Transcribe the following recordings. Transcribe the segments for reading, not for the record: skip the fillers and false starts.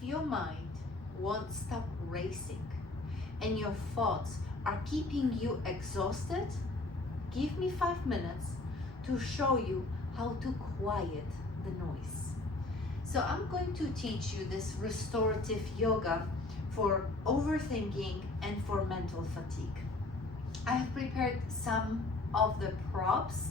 your mind won't stop racing and your thoughts are keeping you exhausted, give me 5 minutes to show you how to quiet the noise. So I'm going to teach you this restorative yoga for overthinking and for mental fatigue. I have prepared some of the props.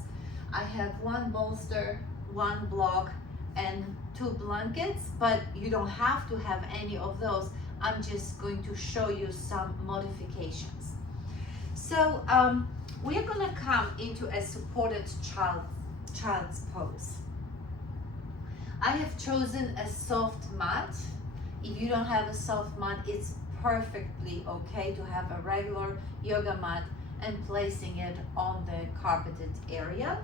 I have one bolster, one block, and 2 blankets, but you don't have to have any of those. I'm just going to show you some modifications. So we're gonna come into a supported child's pose. I have chosen a soft mat. If you don't have a soft mat, it's perfectly okay to have a regular yoga mat and placing it on the carpeted area.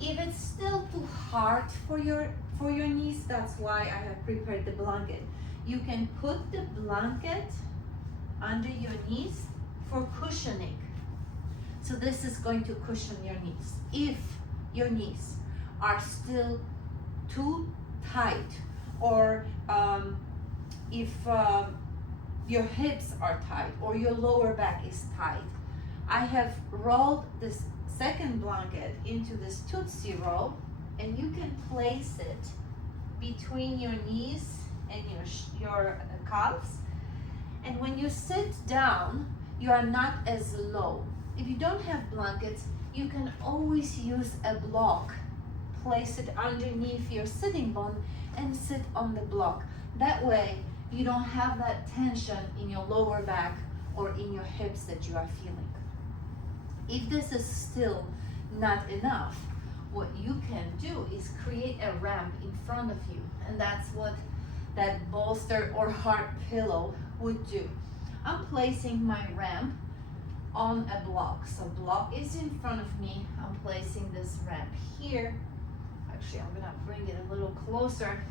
If it's still too hard for your knees, that's why I have prepared the blanket. You can put the blanket under your knees for cushioning. So this is going to cushion your knees. If your knees are still too tight, or if your hips are tight or your lower back is tight, I have rolled this second blanket into this Tootsie Roll, and you can place it between your knees and your calves. And when you sit down, you are not as low. If you don't have blankets, you can always use a block. Place it underneath your sitting bone and sit on the block. That way, you don't have that tension in your lower back or in your hips that you are feeling. If this is still not enough, what you can do is create a ramp in front of you, and that's what that bolster or hard pillow would do. I'm placing my ramp on a block. So block is in front of me. I'm placing this ramp here. Actually, I'm gonna bring it a little closer.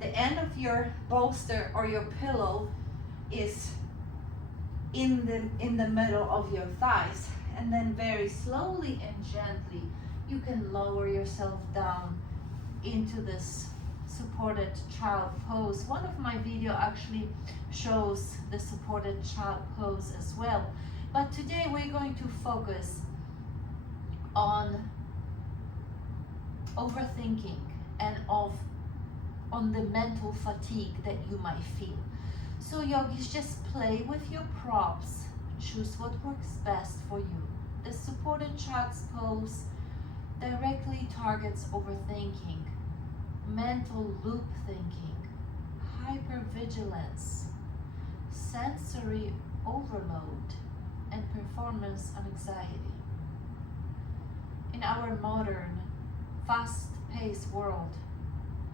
The end of your bolster or your pillow is in the middle of your thighs, and then very slowly and gently you can lower yourself down into this supported child pose. One of my video actually shows the supported child pose as well, but today we're going to focus on overthinking and on the mental fatigue that you might feel. So yogis, just play with your props, choose what works best for you. The supported child's pose directly targets overthinking, mental loop thinking, hypervigilance, sensory overload, and performance anxiety. In our modern, fast-paced world,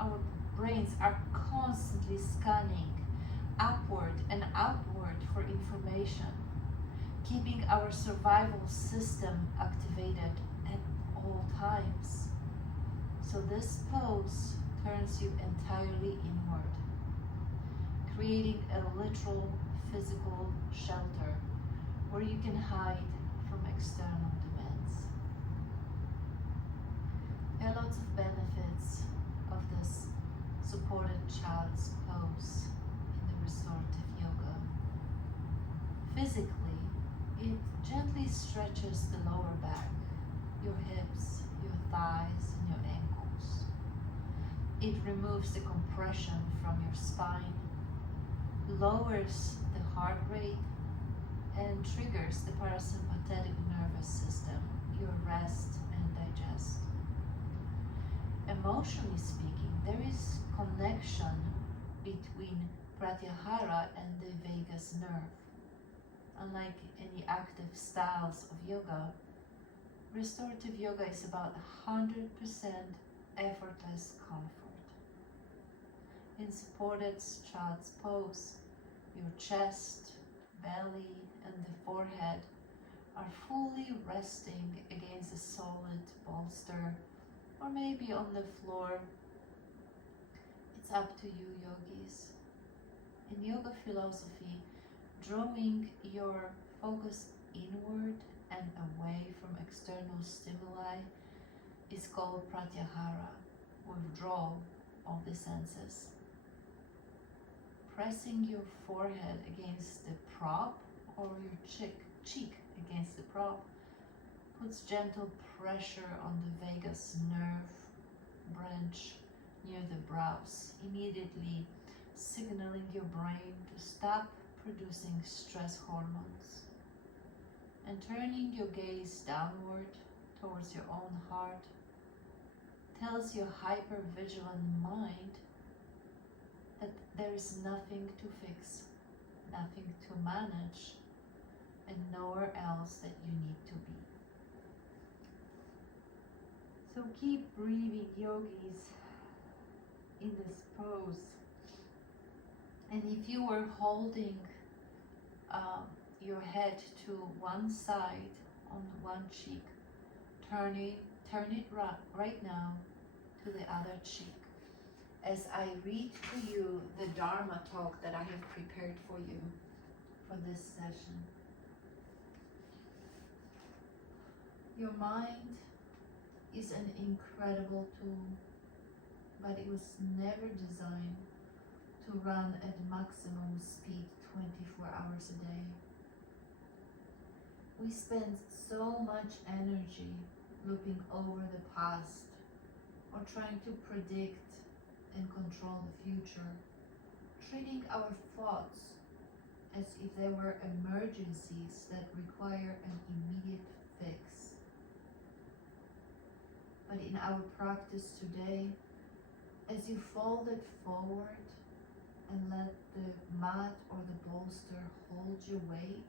our brains are constantly scanning upward and outward for information, keeping our survival system activated at all times. So this pose turns you entirely inward, creating a literal physical shelter where you can hide from external demands. There are lots of benefits of this supported child's pose in the restorative yoga. Physically, it gently stretches the lower back, your hips, your thighs, and your ankles. It removes the compression from your spine, lowers the heart rate, and triggers the parasympathetic nervous system, your rest and digest. Emotionally speaking, there is connection between Pratyahara and the vagus nerve. Unlike any active styles of yoga, restorative yoga is about 100% effortless comfort. In supported child's pose, your chest, belly, and the forehead are fully resting against a solid bolster or maybe on the floor. It's up to you, yogis. In yoga philosophy, drawing your focus inward and away from external stimuli is called Pratyahara, withdrawal of the senses. pressing your forehead against the prop or your cheek against the prop puts gentle pressure on the vagus nerve branch near the brows, immediately signaling your brain to stop producing stress hormones. And turning your gaze downward towards your own heart tells your hyper-vigilant mind that there is nothing to fix, nothing to manage, and nowhere else that you need to be. So keep breathing, yogis, in this pose. And if you were holding your head to one side on one cheek, turn it right now to the other cheek as I read to you the Dharma talk that I have prepared for you for this session. Your mind is an incredible tool, but it was never designed to run at maximum speed 24 hours a day. We spend so much energy looking over the past or trying to predict and control the future, treating our thoughts as if they were emergencies that require an immediate fix. But in our practice today, as you fold it forward and let the mat or the bolster hold your weight,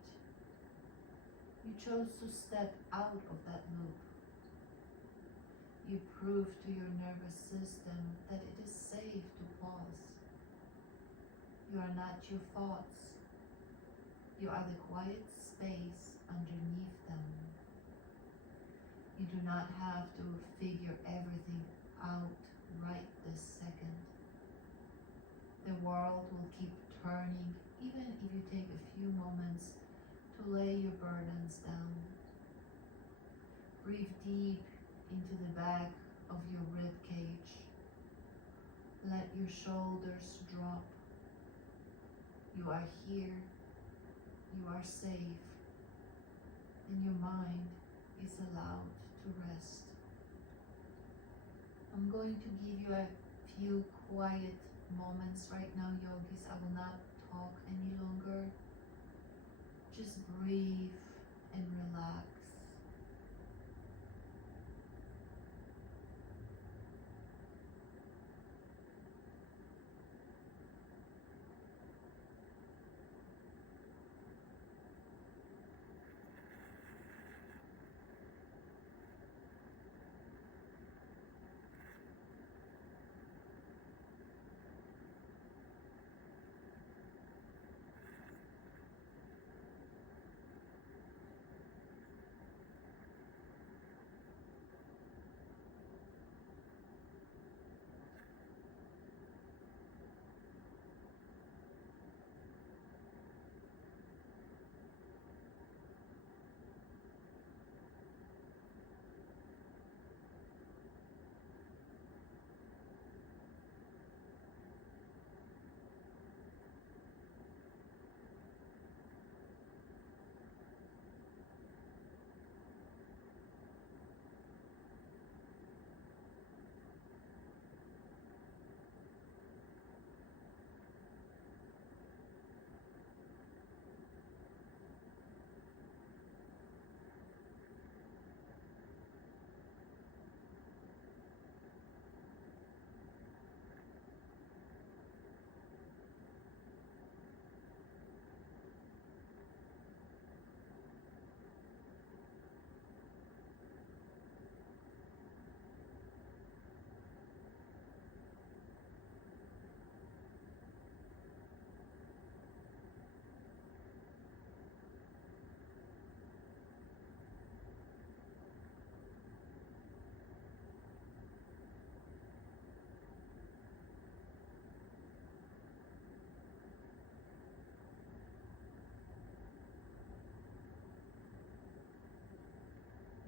you chose to step out of that loop. You prove to your nervous system that it is safe to pause. You are not your thoughts. You are the quiet space underneath them. You do not have to figure everything out right this second. The world will keep turning even if you take a few moments to lay your burdens down. Breathe deep into the back of your rib cage. Let your shoulders drop. You are here. You are safe. And your mind is allowed to rest. I'm going to give you a few quiet moments right now, yogis. I will not talk any longer. Just breathe and relax.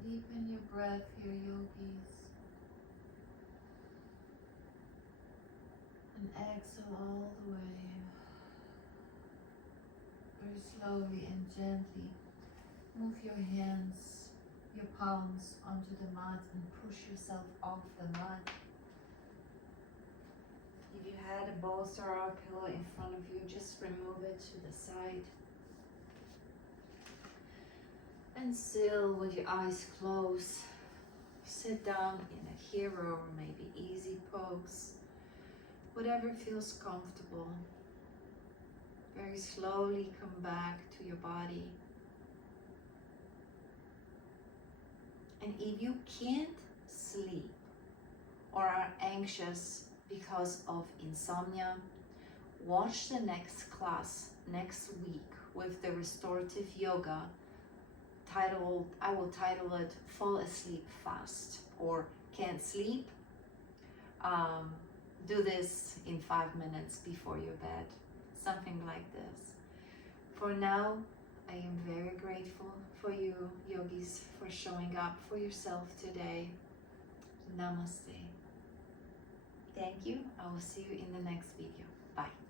Deepen your breath here, yogis. And exhale all the way. slowly and gently move your hands, your palms onto the mat and push yourself off the mat. If you had a bolster or a pillow in front of you, just remove it to the side. And still with your eyes closed, sit down in a hero or maybe easy pose. Whatever feels comfortable. Very slowly come back to your body. And if you can't sleep or are anxious because of insomnia, watch the next class next week with the Restorative Yoga. I will title it Fall Asleep Fast or Can't Sleep. Do this in 5 minutes before your bed, something like this. For now, I am very grateful for you, yogis, for showing up for yourself today. Namaste. Thank you. I will see you in the next video. Bye.